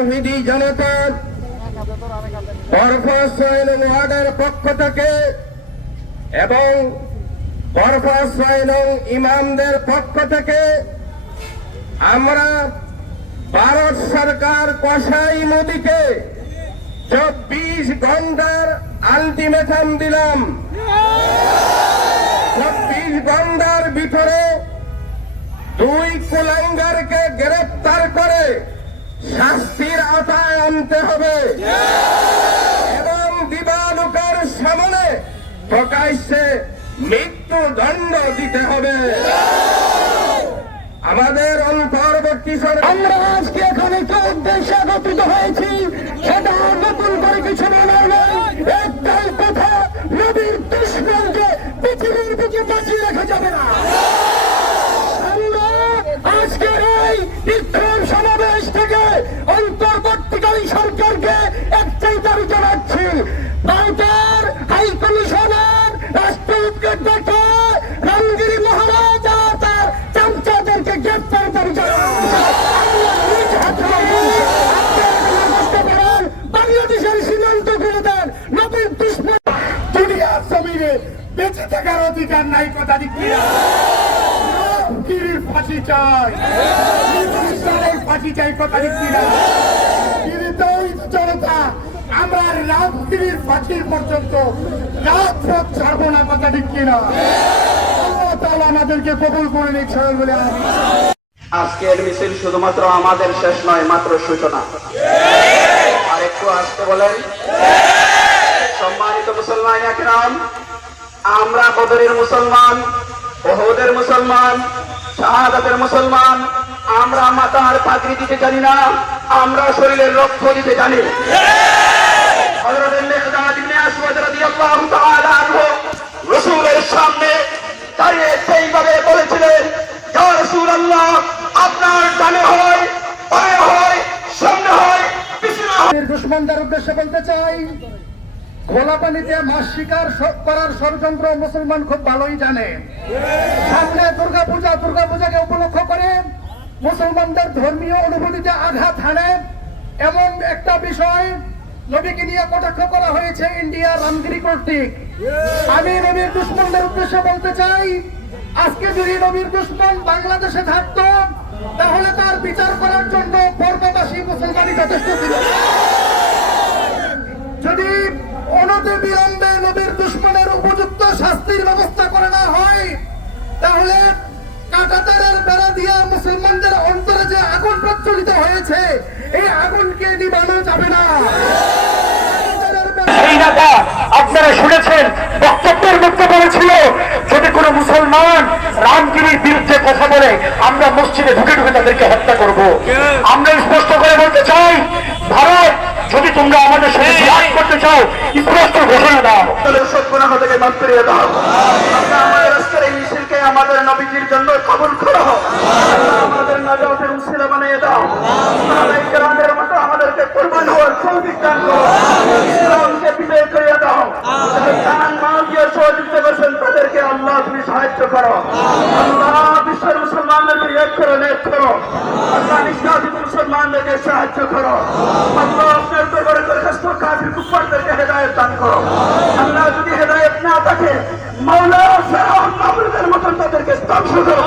তৌহিদি জনতার বরফাশ্রয়ন ওয়ার্ডের পক্ষ থেকে এবং বরফাশ্রয়ন ইমামদের পক্ষ থেকে আমরা ভারত সরকার কসাই মোদীকে চব্বিশ ঘণ্টার আলটিমেটাম দিলাম। চব্বিশ ঘণ্টার ভিতরে দুই কুলাঙ্গারকে গ্রেপ্তার করে শাস্তির আওতায় আনতে হবে। এবং দিবালুকার সামনে প্রকাশ্যে মৃত্যু দণ্ড দিতে হবে। আমাদের অন্তর্বর্তী আমরা আজকে এখানে যে উদ্দেশ্যে একত্রিত হয়েছি। সেটা নতুন করে কিছু নয় একটাই কথা, নবীর দুশ্মনকে পৃথিবীর বুকে বাঁচিয়ে রাখা যাবে না। আজকের এই বিক্ষোভ সমাবেশ অন্তর্বর্তীকালীন সরকারকে একটাই দাবি জানাচ্ছি ভারতের হাই কমিশনার রাষ্ট্রদূতকে ডেকে রঙ্গিরি মহারাজ তার চামচাদেরকে গ্রেপ্তার দাবি বাংলাদেশের সীমান্ত দেন নবীন দুশ্মন দুনিয়ার জমিনে বেঁচে থাকার অধিকার নাই কথা দিচ্ছি গিরির ফাঁসি চাই। ফাঁসি চাই কথা না আমরা ফাঁসির পর্যন্ত রাজপথ ছাড়বো না কথা না তাআলা আমাদেরকে করে সবাই বলে শুধুমাত্র আমাদের শেষ নয়, মাত্র সূচনা। আর একটু আসতে বলেন। সম্মানিত মুসলমান একরাম, আমরা বদরের মুসলমান ওহুদের মুসলমান শাহাদাতের মুসলমান, আমরা মাতার পাগড়ি দিতে জানি না, আমরা শরীরের রক্ত দিতে জানি। উদ্দেশ্যে বলতে চাই শিকার করার ষড়যন্ত্র মুসলমান খুব ভালোই জানে। সামনে দুর্গাপূজা করে মুসলমানদের ধর্মীয় অনুভূতিতে আঘাত হানে। এমন একটা বিষয় নবীকে নিয়ে কটাক্ষ করা হয়েছে ইন্ডিয়া রামগিরি কর্তৃক। আমি নবীর দুশ্মনদের উদ্দেশ্যে বলতে চাই, আজকে যদি নবীর দুশ্মন বাংলাদেশে থাকতো, তাহলে তার বিচার করার জন্য পর্ববাসী মুসলমানই যথেষ্ট ছিল। যদি অনতি বিলম্বে নবীর দুশ্মনের উপযুক্ত শাস্তির ব্যবস্থা করে না হয়, তাহলে কাটাতারের প্রজ্বলিত হয়েছে। এই আগুনকে নিবানো যাবে না। আপনারা শুনেছেন বক্তব্যের মধ্যে বলেছিল যদি কোনো মুসলমান রামগিরির বিরুদ্ধে কথা বলে আমরা মসজিদে ঢুকে ঢুকে তাদেরকে হত্যা করব। আমরা স্পষ্ট করে বলতে চাই ভারত যদি তোমরা আমাদের সাথে জিহাদ করতে চাও স্পষ্ট ঘোষণা দাও। থেকে আমাদের নবীজির জন্য কবুল করো তৌফিক দান করো ইসলামকে বিজয় করিয়ে দাও জান মাল দিয়ে সহযোগিতা করছেন তাদেরকে আল্লাহ তুমি সাহায্য করো আল্লাহ বিশ্বের মুসলমানদেরকে এক করো নেক করো। আল্লাহ নিষ্কাশিত মুসলমানদেরকে সাহায্য করো আল্লাহ আপনার দরবারে দরখাস্ত কাফির কুফারদেরকে হেদায়েত দান করো। আল্লাহ যদি হেদায়েত না থাকে মাওলা ফেরাউন মামুদের মতন তাদেরকে ধ্বংস করে